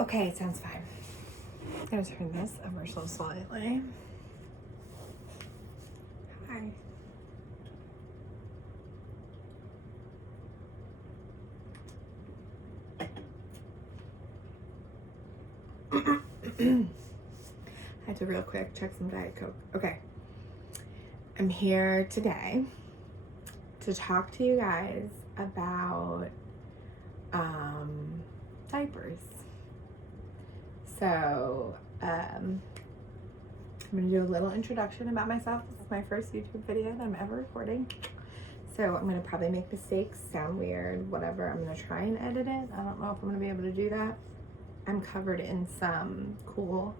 Okay, sounds fine. I'm gonna turn this ever so slightly. Hi. I had to real quick check some Diet Coke. Okay. I'm here today to talk to you guys about diapers. So I'm gonna do a little introduction about myself. This is my first YouTube video that I'm ever recording. So I'm gonna probably make mistakes, sound weird, whatever. I'm gonna try and edit it. I don't know if I'm gonna be able to do that. I'm covered in some cool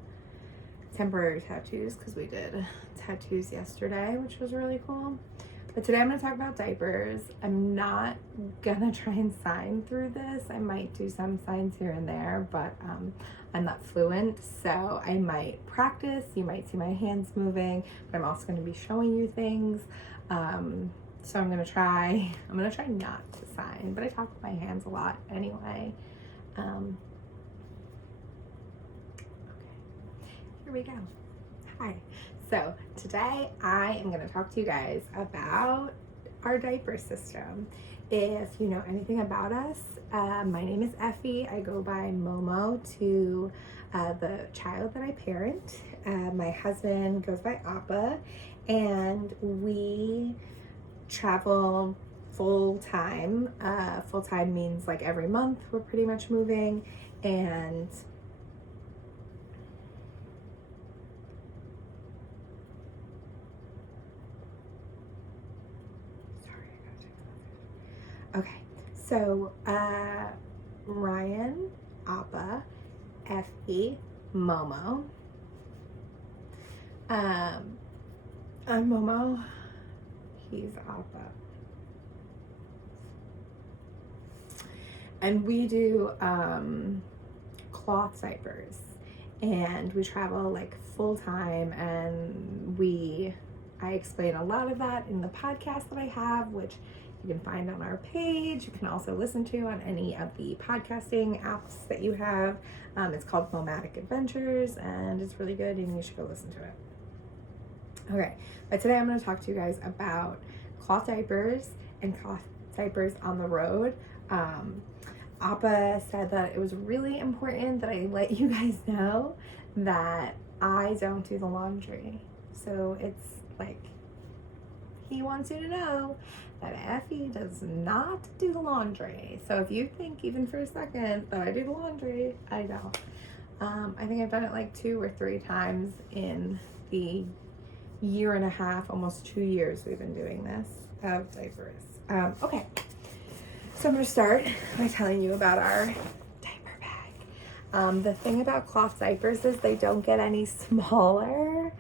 temporary tattoos because we did tattoos yesterday, which was really cool. But today I'm going to talk about diapers. I'm not gonna try and sign through this. I might do some signs here and there, but I'm not fluent, so I might practice. You might see my hands moving, but I'm also going to be showing you things. So I'm going to try not to sign, but I talk with my hands a lot anyway. Okay, here we go. Hi. So today I am going to talk to you guys about our diaper system. If you know anything about us, my name is Effie. I go by Momo to the child that I parent. My husband goes by Appa, and we travel full time. Full time means like every month we're pretty much moving, and okay, so Ryan, Appa, Effie, Momo. I'm Momo. He's Appa. And we do cloth diapers. And we travel like full time, and I explain a lot of that in the podcast that I have, which you can find on our page. You can also listen to on any of the podcasting apps that you have. It's called Nomadic Adventures, and it's really good, and you should go listen to it. Okay, but today I'm going to talk to you guys about cloth diapers and cloth diapers on the road. Appa said that it was really important that I let you guys know that I don't do the laundry. So it's like, he wants you to know that Effie does not do the laundry. So if you think even for a second that I do the laundry, I don't. I think I've done it like 2 or 3 times in the year and a half, almost 2 years we've been doing this of diapers. Okay, so I'm gonna start by telling you about our diaper bag. The thing about cloth diapers is they don't get any smaller,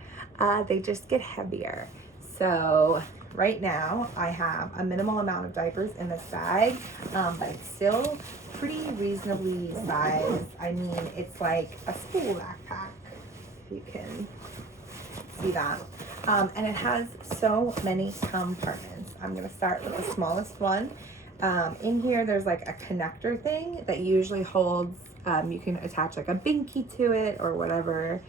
they just get heavier. So right now I have a minimal amount of diapers in this bag, but it's still pretty reasonably sized. I mean, it's like a school backpack, if you can see that. And it has so many compartments. I'm gonna start with the smallest one. In here there's like a connector thing that usually holds, you can attach like a binky to it or whatever.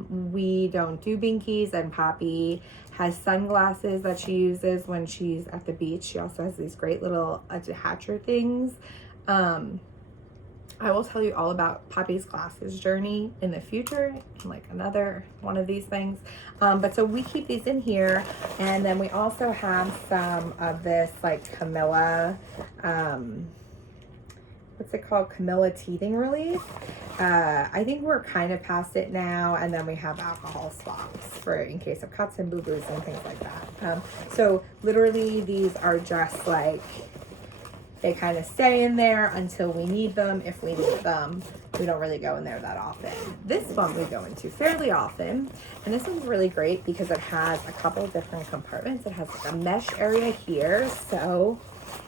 We don't do binkies, and Poppy has sunglasses that she uses when she's at the beach. She also has these great little attacher things. I will tell you all about Poppy's glasses journey in the future, like another one of these things. But so we keep these in here, and then we also have some of this like Camilla, what's it called? Camilla teething relief. I think we're kind of past it now, and then we have alcohol swabs for in case of cuts and boo-boos and things like that. So literally these are just like, they kind of stay in there until we need them. If we need them, we don't really go in there that often. This one we go into fairly often, and this one's really great because it has a couple different compartments. It has like a mesh area here, so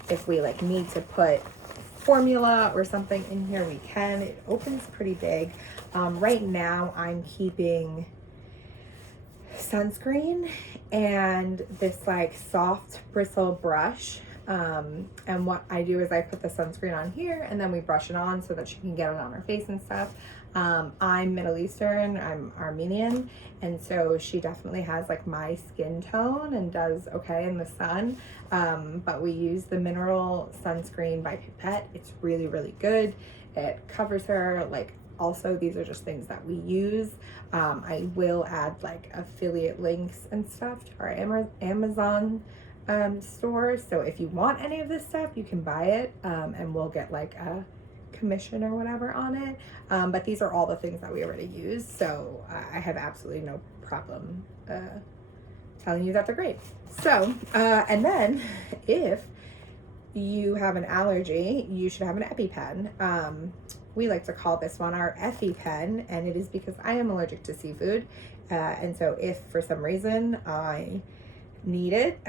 if we like need to put formula or something in here, we can. It opens pretty big. Right now I'm keeping sunscreen and this like soft bristle brush And what I do is I put the sunscreen on here and then we brush it on so that she can get it on her face and stuff. I'm Middle Eastern, I'm Armenian, and so she definitely has like my skin tone and does okay in the sun. But we use the mineral sunscreen by Pipette. It's really, really good. It covers her. Like, also, these are just things that we use. I will add like affiliate links and stuff to our Amazon store. So if you want any of this stuff, you can buy it, and we'll get like a commission or whatever on it. But these are all the things that we already use. So I have absolutely no problem telling you that they're great. So, and then if you have an allergy, you should have an EpiPen. We like to call this one our EpiPen, and it is because I am allergic to seafood. And so if for some reason I need it,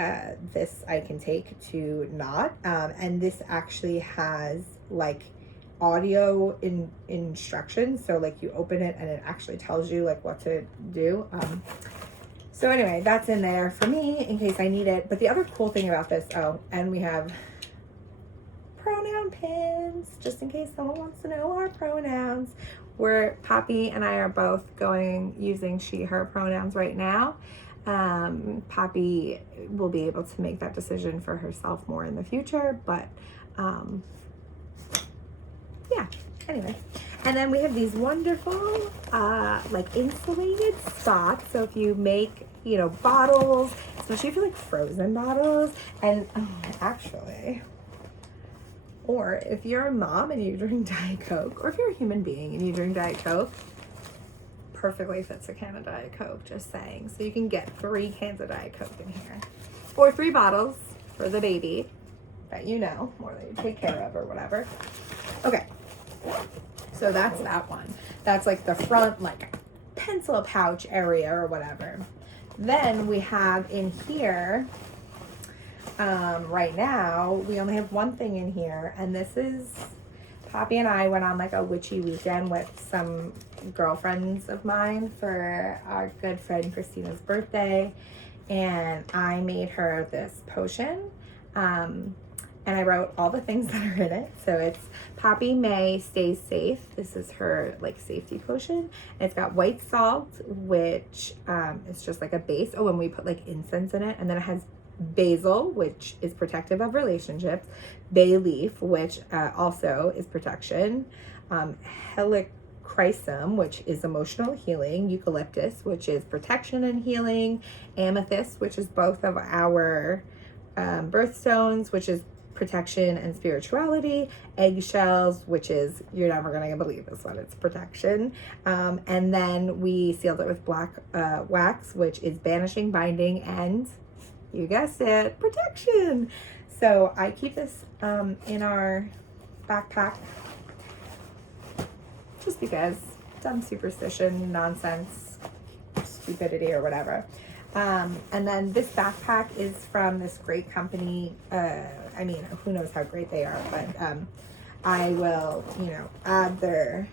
this I can take to not. And this actually has like audio instructions. So like you open it and it actually tells you like what to do. So anyway, that's in there for me in case I need it. But the other cool thing about this, oh, and we have pronoun pins, just in case someone wants to know our pronouns. Poppy and I are both using she, her pronouns right now. Poppy will be able to make that decision for herself more in the future, but yeah, anyway. And then we have these wonderful like insulated spots. So if you make, you know, bottles, especially if you like frozen bottles, and actually, or if you're a mom and you drink Diet Coke, or if you're a human being and you drink Diet Coke, perfectly fits a can of Diet Coke, just saying. So you can get 3 cans of Diet Coke in here, or 3 bottles for the baby that you know, or that you take care of or whatever. Okay, so that's that one. That's like the front, like pencil pouch area or whatever. Then we have in here, right now, we only have one thing in here, and this is, Poppy and I went on like a witchy weekend with some girlfriends of mine for our good friend Christina's birthday, and I made her this potion, and I wrote all the things that are in it. So it's Poppy May Stays Safe. This is her like safety potion. And it's got white salt, which is just like a base. Oh, and we put like incense in it. And then it has basil, which is protective of relationships. Bay leaf, which also is protection. Helichrysum, which is emotional healing. Eucalyptus, which is protection and healing. Amethyst, which is both of our birthstones, which is protection and spirituality. Eggshells, which is, you're never gonna believe this one, it's protection. And then we sealed it with black wax, which is banishing, binding, and you guessed it, protection. So I keep this in our backpack just because dumb superstition, nonsense, stupidity, or whatever. And then this backpack is from this great company. I mean, who knows how great they are, but I will, you know, add their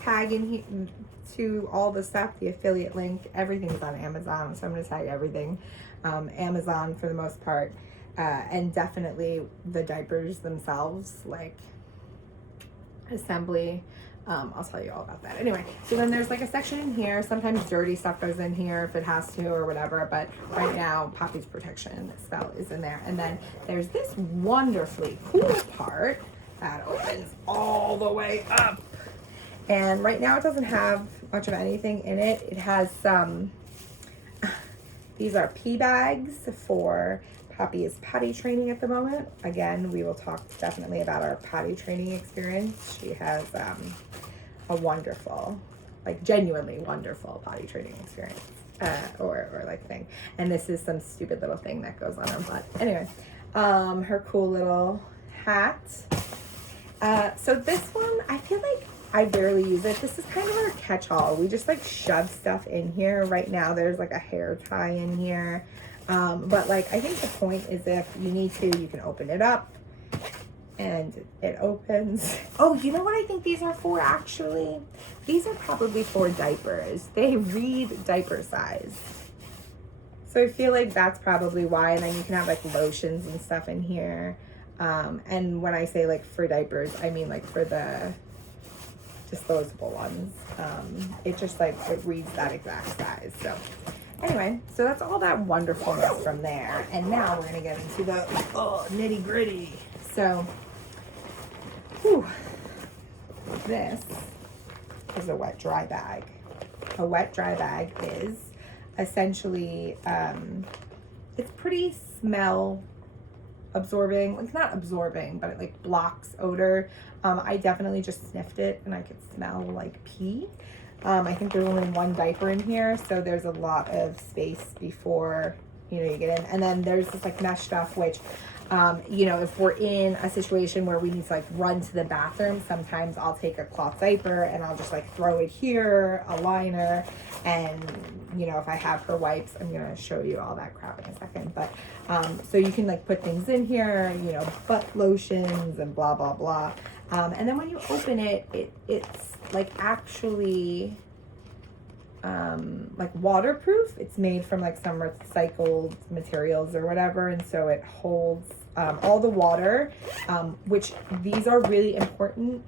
tag in here to all the stuff, the affiliate link. Everything's on Amazon, so I'm going to tag everything. Amazon for the most part, and definitely the diapers themselves, like Esembly. I'll tell you all about that. Anyway, so then there's like a section in here. Sometimes dirty stuff goes in here if it has to or whatever, but right now Poppy's protection spell is in there. And then there's this wonderfully cool part that opens all the way up. And right now it doesn't have much of anything in it. It has some, these are pee bags for Poppy is potty training at the moment. Again, we will talk definitely about our potty training experience. She has a wonderful, like genuinely wonderful potty training experience, or like thing. And this is some stupid little thing that goes on her butt. Anyway, her cool little hat. So this one, I feel like I barely use it. This is kind of our catch-all. We just like shove stuff in here. Right now there's like a hair tie in here. But like, I think the point is if you need to, you can open it up and it opens. Oh, you know what I think these are for actually? These are probably for diapers. They read diaper size. So I feel like that's probably why. And then you can have like lotions and stuff in here. And when I say like for diapers, I mean like for the disposable ones. It just like, it reads that exact size. So anyway, so that's all that wonderfulness from there. And now we're gonna get into the nitty gritty. So, whew, this is a wet dry bag. A wet dry bag is essentially, it's pretty smell absorbing, like not absorbing, but it like blocks odor. I definitely just sniffed it and I could smell like pee. I think there's only one diaper in here, so there's a lot of space before, you know, you get in. And then there's this like mesh stuff, which, you know, if we're in a situation where we need to like run to the bathroom, sometimes I'll take a cloth diaper and I'll just like throw it here, a liner, and you know, if I have her wipes, I'm gonna show you all that crap in a second. But so you can like put things in here, you know, butt lotions and blah blah blah. And then when you open it, it's like actually like waterproof. It's made from like some recycled materials or whatever, and so it holds all the water, which these are really important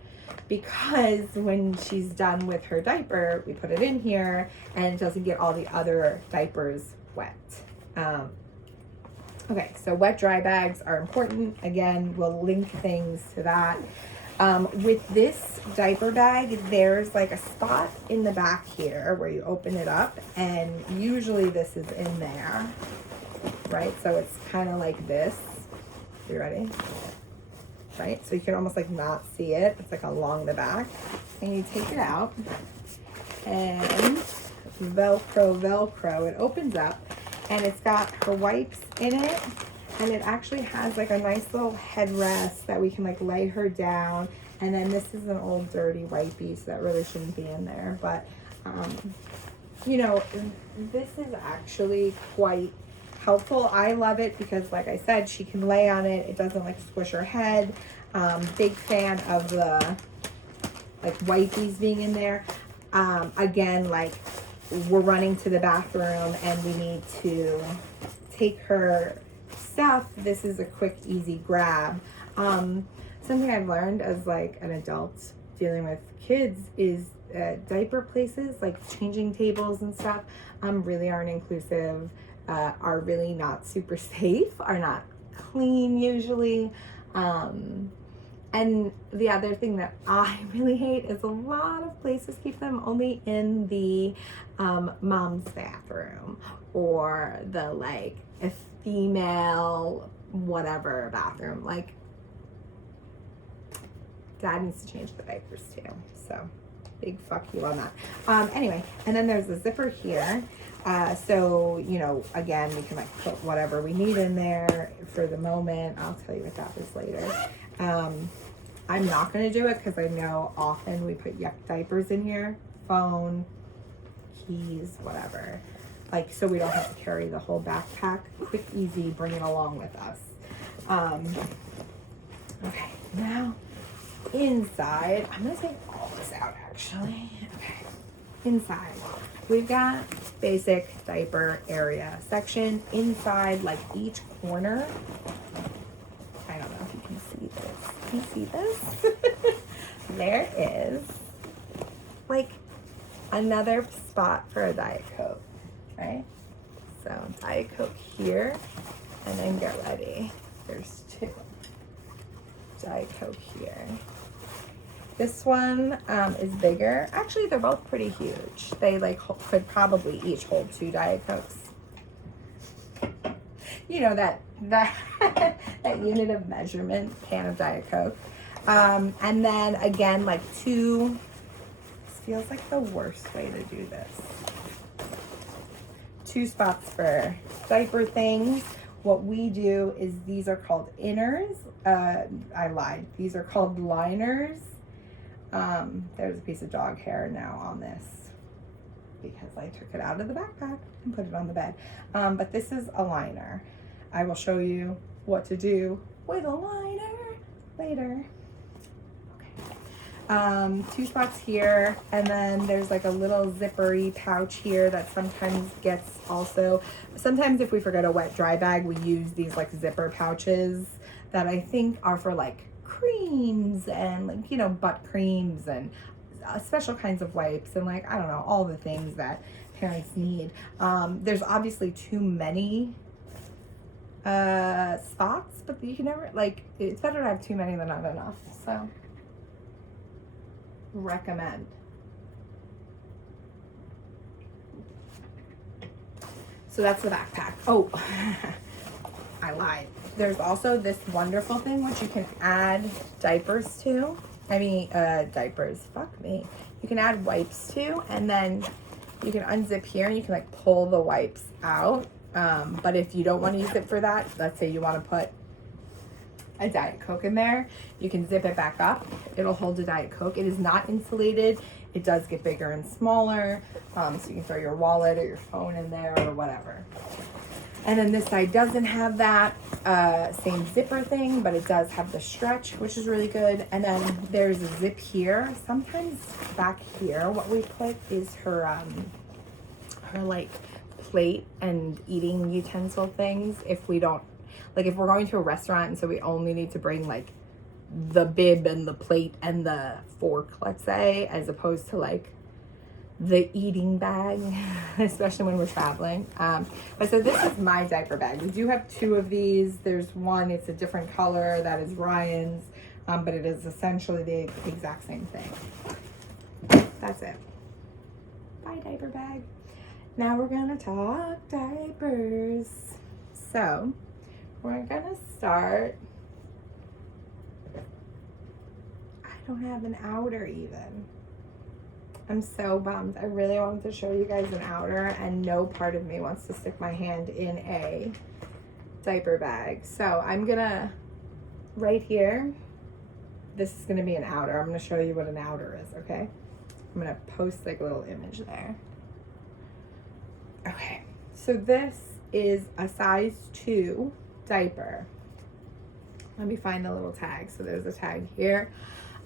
because when she's done with her diaper, we put it in here and it doesn't get all the other diapers wet. Okay, so wet dry bags are important. Again, we'll link things to that. With this diaper bag, there's like a spot in the back here where you open it up, and usually this is in there, right? So it's kind of like this. You ready? Right? So you can almost like not see it. It's like along the back. And you take it out and Velcro. It opens up and it's got her wipes in it. And it actually has like a nice little headrest that we can like lay her down. And then this is an old dirty wipey, so that really shouldn't be in there. But, you know, this is actually quite helpful. I love it because, like I said, she can lay on it. It doesn't like squish her head. Big fan of the like wipies being in there. Again, like we're running to the bathroom and we need to take her stuff. This is a quick, easy grab. Something I've learned as like an adult dealing with kids is diaper places, like changing tables and stuff, really aren't inclusive, are really not super safe, are not clean usually. And the other thing that I really hate is a lot of places keep them only in the mom's bathroom or the like a female whatever bathroom. Like dad needs to change the diapers too, so big fuck you on that. Anyway, and then there's the zipper here. So, you know, again, we can like put whatever we need in there for the moment. I'll tell you what that is later. I'm not going to do it because I know often we put yuck diapers in here, phone, keys, whatever. Like, so we don't have to carry the whole backpack. Quick, easy, bring it along with us. Okay, now inside, I'm going to take all this out actually. Okay, inside, we've got basic diaper area section. Inside, like each corner, I don't know if you can see this. Can you see this? There is like another spot for a Diet Coke, right? So Diet Coke here, and then get ready. There's two. Diet Coke here. This one is bigger. Actually, they're both pretty huge. They like could probably each hold 2 Diet Cokes. You know, that that unit of measurement can of Diet Coke. And then again, like 2, this feels like the worst way to do this. 2 spots for diaper things. What we do is these are called inners. I lied. These are called liners. There's a piece of dog hair now on this because I took it out of the backpack and put it on the bed. But this is a liner. I will show you what to do with a liner later. Okay. 2 spots here, and then there's like a little zippery pouch here that sometimes gets also, sometimes if we forget a wet dry bag, we use these like zipper pouches that I think are for like creams and like, you know, butt creams and special kinds of wipes and like, I don't know, all the things that parents need. There's obviously too many spots, but you can never, like, it's better to have too many than not enough. So recommend. So that's the backpack. Oh, I lied. There's also this wonderful thing which you can add diapers to. I mean, diapers, fuck me. You can add wipes to, and then you can unzip here and you can like pull the wipes out. But if you don't want to use it for that, let's say you want to put a Diet Coke in there, you can zip it back up. It'll hold a Diet Coke. It is not insulated. It does get bigger and smaller. So you can throw your wallet or your phone in there or whatever. And then this side doesn't have that same zipper thing, but it does have the stretch, which is really good. And then there's a zip here. Sometimes back here, what we put is her like plate and eating utensil things. If we don't, like if we're going to a restaurant and so we only need to bring like the bib and the plate and the fork, let's say, as opposed to like the eating bag, especially when we're traveling. But so this is my diaper bag. We do have 2 of these. There's one, it's a different color, that is Ryan's, but it is essentially the exact same thing. That's it. Bye, diaper bag. Now we're gonna talk diapers. So we're gonna start. I don't have an outer even. I'm so bummed. I really wanted to show you guys an outer, and no part of me wants to stick my hand in a diaper bag. So I'm gonna, right here, this is gonna be an outer. I'm gonna show you what an outer is, okay? I'm gonna post like a little image there. Okay, so this is a size 2 diaper. Let me find the little tag. So there's a tag here.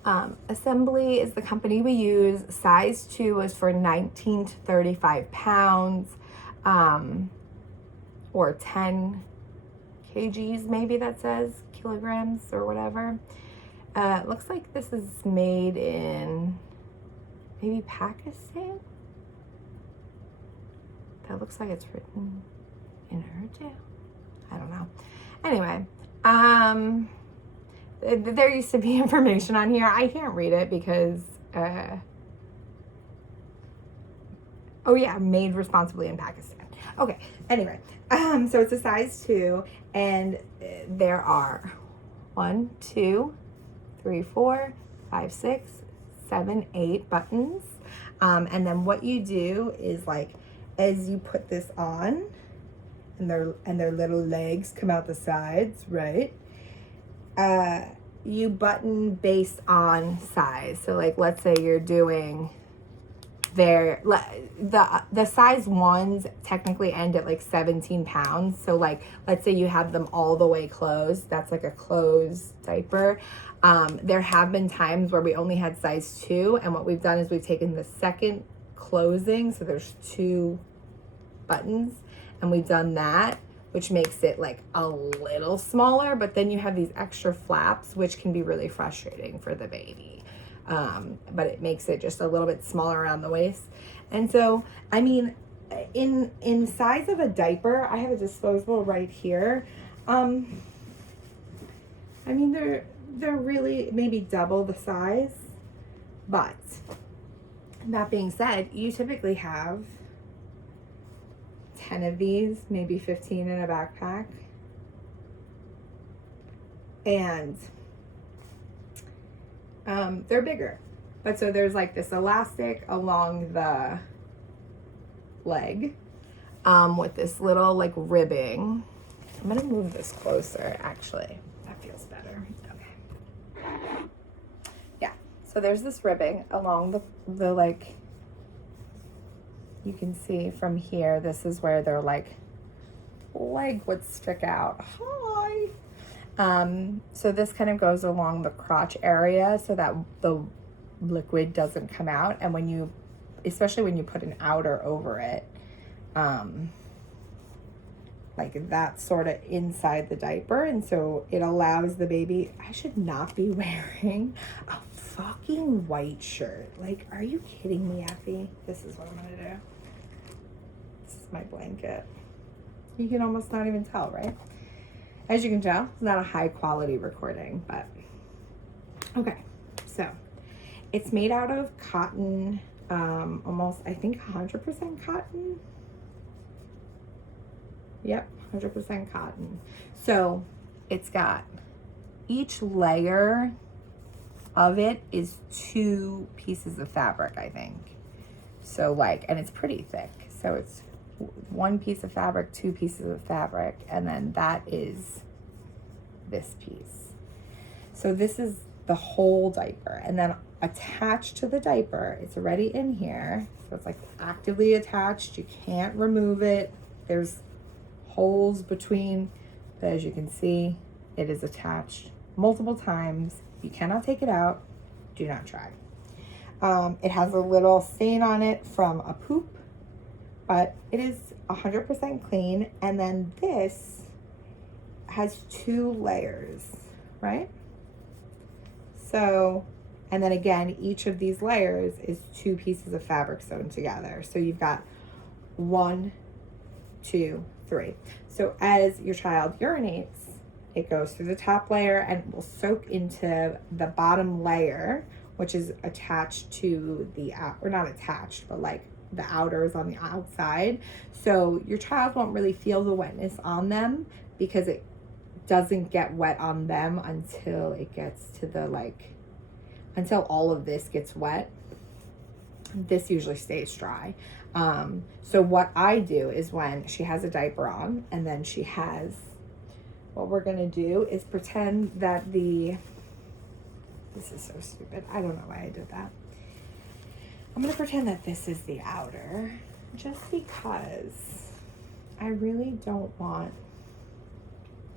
Esembly is the company we use. Size 2 is for 19 to 35 pounds, or 10 kgs, maybe that says, kilograms or whatever. It looks like this is made in maybe Pakistan. That looks like it's written in Urdu. I don't know. Anyway, there used to be information on here. I can't read it because, oh yeah, made responsibly in Pakistan. Okay, anyway, so it's a size 2, and there are 1, 2, 3, 4, 5, 6, 7, 8 buttons. And then what you do is like, as you put this on, and their little legs come out the sides, right? You button based on size. So like, let's say you're doing the size 1s technically end at like 17 pounds. So like, let's say you have them all the way closed. That's like a closed diaper. There have been times where we only had size 2, and what we've done is we've taken the second closing, so there's 2 buttons, and we've done that, which makes it like a little smaller, but then you have these extra flaps, which can be really frustrating for the baby. But it makes it just a little bit smaller around the waist. And so, I mean, in size of a diaper, I have a disposable right here. I mean, they're really maybe double the size, but that being said, you typically have 10 of these, maybe 15 in a backpack. And they're bigger. But so there's like this elastic along the leg with this little like ribbing. I'm gonna move this closer, actually. That feels better. Okay. Yeah, so there's this ribbing along the like, you can see from here, this is where their like leg would stick out. Hi. So this kind of goes along the crotch area so that the liquid doesn't come out. And when you, especially when you put an outer over it, like that's sort of inside the diaper, and so it allows the baby. I should not be wearing a fucking white shirt. Like, are you kidding me, Effie? This is what I'm gonna do. This is my blanket. You can almost not even tell, right? As you can tell, it's not a high quality recording, but okay. So it's made out of cotton, almost, I think 100% cotton. Yep, 100% cotton. So it's got, each layer of it is 2 pieces of fabric, I think. So like, and it's pretty thick. So it's 1 piece of fabric, 2 pieces of fabric, and then that is this piece. So this is the whole diaper. And then attached to the diaper, it's already in here. So it's like actively attached. You can't remove it. There's holes between, but as you can see, it is attached multiple times. You cannot take it out. Do not try. It has a little stain on it from a poop, but it is 100% clean. And then this has 2 layers, right? So, and then again, each of these layers is 2 pieces of fabric sewn together. So you've got 1, 2, 3. So as your child urinates, it goes through the top layer and will soak into the bottom layer, which is attached to the, or not attached, but like the outers on the outside. So your child won't really feel the wetness on them because it doesn't get wet on them until it gets to the like, until all of this gets wet. This usually stays dry. So what I do is when she has a diaper on and then she has, what we're gonna do is pretend that this is so stupid. I don't know why I did that. I'm gonna pretend that this is the outer just because I really don't want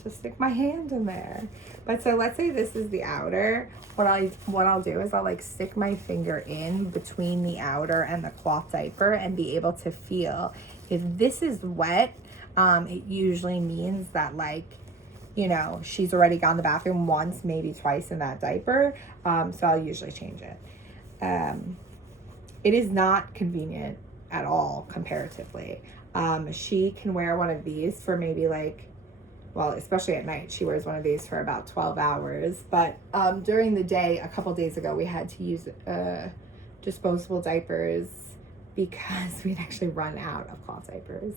to stick my hand in there. But so let's say this is the outer. What I'll do is I'll like stick my finger in between the outer and the cloth diaper and be able to feel if this is wet. It usually means that, like, you know, she's already gone to the bathroom once, maybe twice in that diaper. So I'll usually change it. It is not convenient at all comparatively. She can wear one of these for maybe like, well, especially at night, she wears one of these for about 12 hours. But during the day, a couple days ago, we had to use disposable diapers because we'd actually run out of cloth diapers.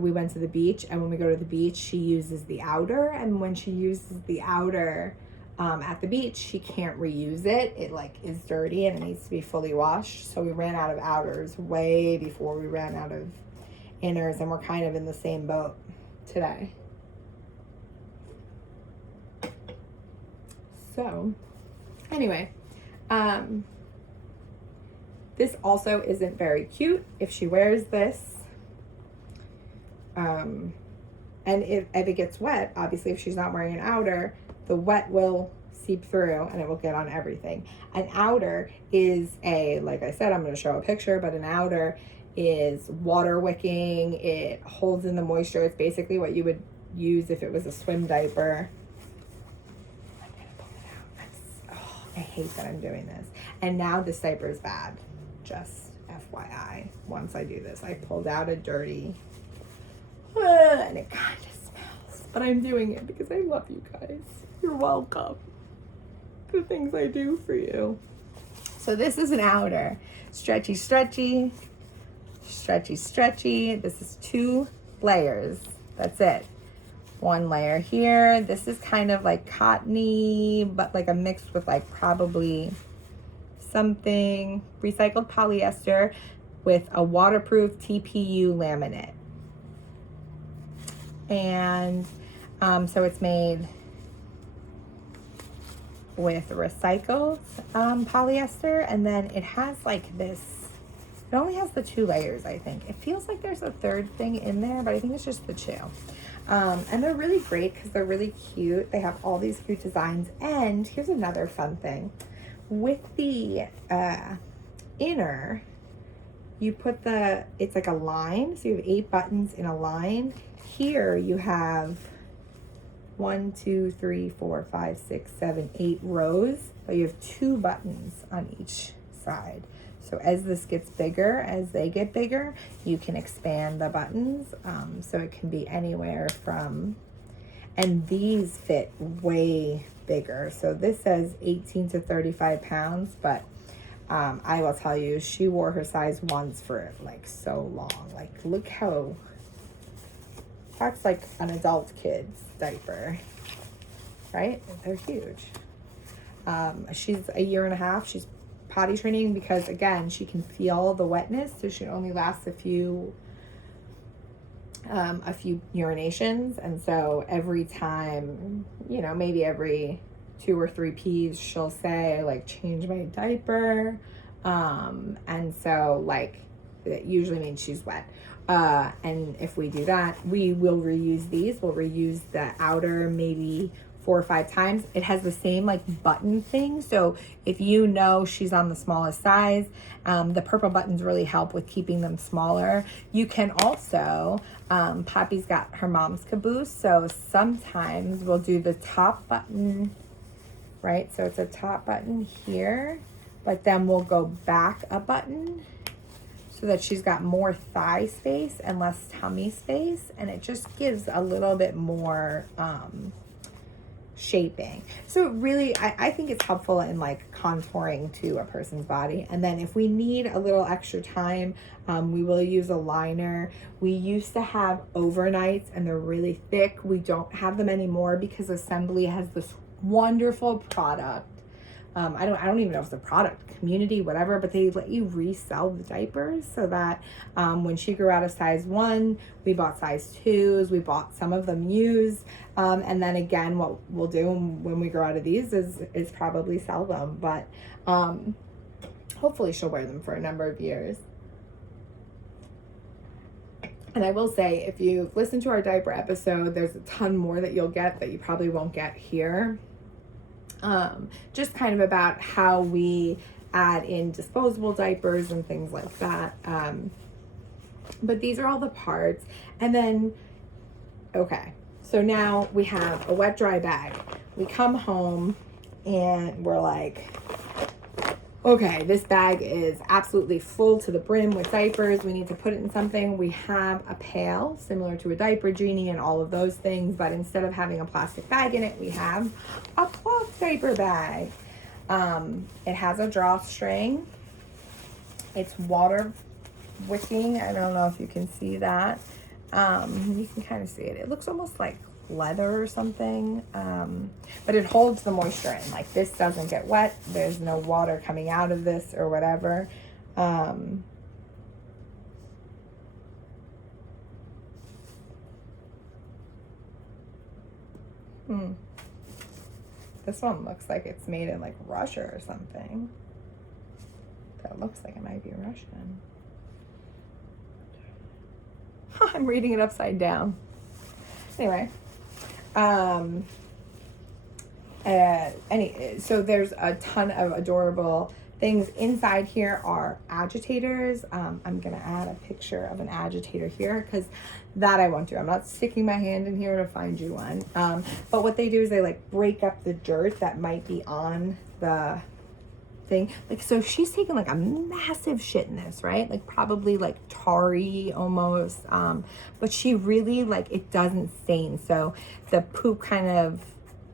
We went to the beach, and when we go to the beach, she uses the outer. And when she uses the outer at the beach, she can't reuse it. It like is dirty and it needs to be fully washed. So we ran out of outers way before we ran out of inners, and we're kind of in the same boat today. So anyway, this also isn't very cute if she wears this. And if it gets wet, obviously if she's not wearing an outer, the wet will seep through and it will get on everything. An outer is like I said, I'm going to show a picture, but an outer is water wicking. It holds in the moisture. It's basically what you would use if it was a swim diaper. I'm gonna pull it out. I hate that I'm doing this. And now this diaper is bad. Just FYI. Once I do this, I pulled out a dirty, and it kind of smells. But I'm doing it because I love you guys. You're welcome. The things I do for you. So this is an outer. Stretchy, stretchy. Stretchy, stretchy. This is 2 layers. That's it. 1 layer here. This is kind of like cottony, but like a mix with like probably something recycled polyester with a waterproof TPU laminate. And so it's made with recycled polyester, and then it has like this. It only has the 2 layers, I think. It feels like there's a 3rd thing in there, but I think it's just the 2. And they're really great because they're really cute. They have all these cute designs. And here's another fun thing. with the inner, you put it's like a line, so you have 8 buttons in a line. Here you have 1, 2, 3, 4, 5, 6, 7, 8 rows, but you have 2 buttons on each side. So as this gets bigger, as they get bigger, you can expand the buttons. So it can be anywhere from, and these fit way bigger. So this says 18 to 35 pounds, but I will tell you, she wore her size ones for like so long. Like, look how, that's like an adult kid's diaper, right? They're huge. She's a year and a half. She's potty training because, again, she can feel the wetness, so she only lasts a few urinations. And so every time, you know, maybe every 2 or 3 pees, she'll say, like, change my diaper. And so, like, it usually means she's wet. And if we do that, we will reuse these. We'll reuse the outer maybe 4 or 5 times. It has the same like button thing. So if you know she's on the smallest size, the purple buttons really help with keeping them smaller. You can also, Poppy's got her mom's caboose. So sometimes we'll do the top button, right? So it's a top button here, but then we'll go back a button so that she's got more thigh space and less tummy space. And it just gives a little bit more, shaping. So really, I think it's helpful in like contouring to a person's body. And then if we need a little extra time, we will use a liner. We used to have overnights and they're really thick. We don't have them anymore because Esembly has this wonderful product. I don't even know if it's a product, community, whatever, but they let you resell the diapers so that when she grew out of size 1, we bought size 2s, we bought some of them used, and then again, what we'll do when we grow out of these is probably sell them, but hopefully she'll wear them for a number of years. And I will say, if you've listened to our diaper episode, there's a ton more that you'll get that you probably won't get here. Just kind of about how we add in disposable diapers and things like that. But these are all the parts. And then, okay, so now we have a wet dry bag. We come home and we're like, okay, this bag is absolutely full to the brim with diapers. We need to put it in something. We have a pail similar to a diaper genie and all of those things, but instead of having a plastic bag in it, we have a cloth diaper bag. It has a drawstring. It's water wicking. I don't know if you can see that. You can kind of see it. It looks almost like leather or something, but it holds the moisture in. Like, this doesn't get wet, there's no water coming out of this or whatever. This one looks like it's made in like Russia or something. That looks like it might be Russian. I'm reading it upside down. Anyway, so there's a ton of adorable things inside. Here are agitators. I'm gonna add a picture of an agitator here because that I won't do. I'm not sticking my hand in here to find you one. But what they do is they like break up the dirt that might be on the thing. Like, so she's taken like a massive shit in this, right? Like probably like tarry almost. But she really, like, it doesn't stain. So the poop kind of,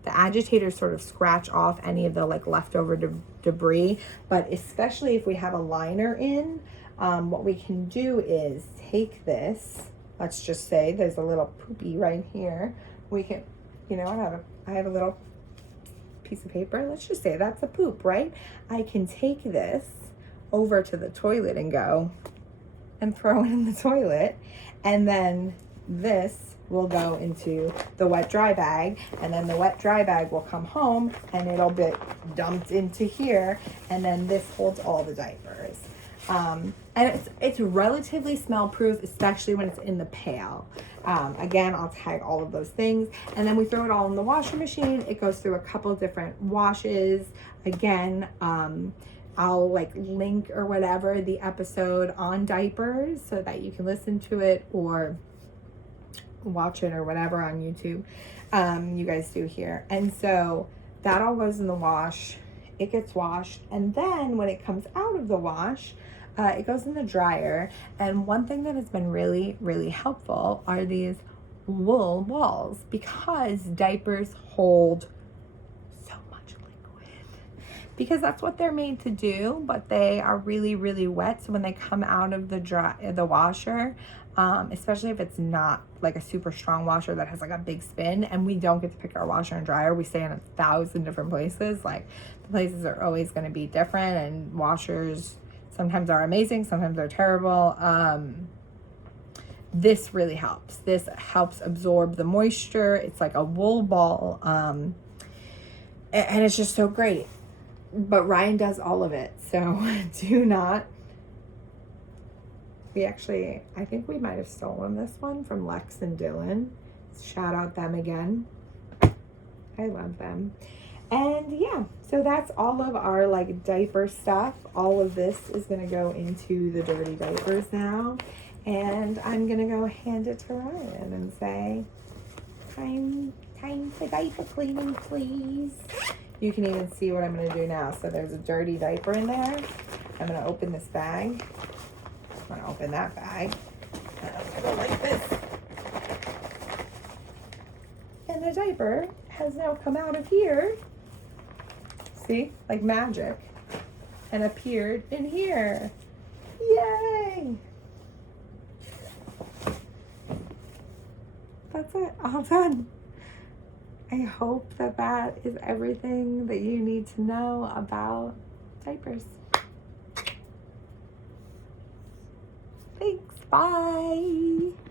the agitators sort of scratch off any of the like leftover debris. But especially if we have a liner in, what we can do is take this, let's just say there's a little poopy right here. We can, you know, I have a little piece of paper. Let's just say that's a poop, right? I can take this over to the toilet and go and throw it in the toilet. And then this will go into the wet dry bag, and then the wet dry bag will come home and it'll be dumped into here, and then this holds all the diapers. And it's relatively smell proof, especially when it's in the pail. Again, I'll tag all of those things, and then we throw it all in the washing machine. It goes through a couple different washes. Again, I'll like link or whatever the episode on diapers so that you can listen to it or watch it or whatever on YouTube. You guys do here. And so that all goes in the wash. It gets washed, and then when it comes out of the wash, it goes in the dryer. And one thing that has been really, really helpful are these wool balls, because diapers hold so much liquid, because that's what they're made to do, but they are really, really wet. So when they come out of the washer, especially if it's not like a super strong washer that has like a big spin, and we don't get to pick our washer and dryer, we stay in 1,000 different places. Like, the places are always going to be different, and washers sometimes are amazing, sometimes they're terrible. This really helps. This helps absorb the moisture. It's like a wool ball, and it's just so great. But Ryan does all of it, so do not. I think we might have stolen this one from Lex and Dylan. Shout out them again. I love them. And yeah, so that's all of our like diaper stuff. All of this is going to go into the dirty diapers now. And I'm going to go hand it to Ryan and say, time for diaper cleaning, please. You can even see what I'm going to do now. So there's a dirty diaper in there. I'm going to open this bag. I'm going to open that bag. And I'm going to go like this. And the diaper has now come out of here. See? Like magic. And appeared in here. Yay! That's it. All done. I hope that that is everything that you need to know about diapers. Thanks. Bye.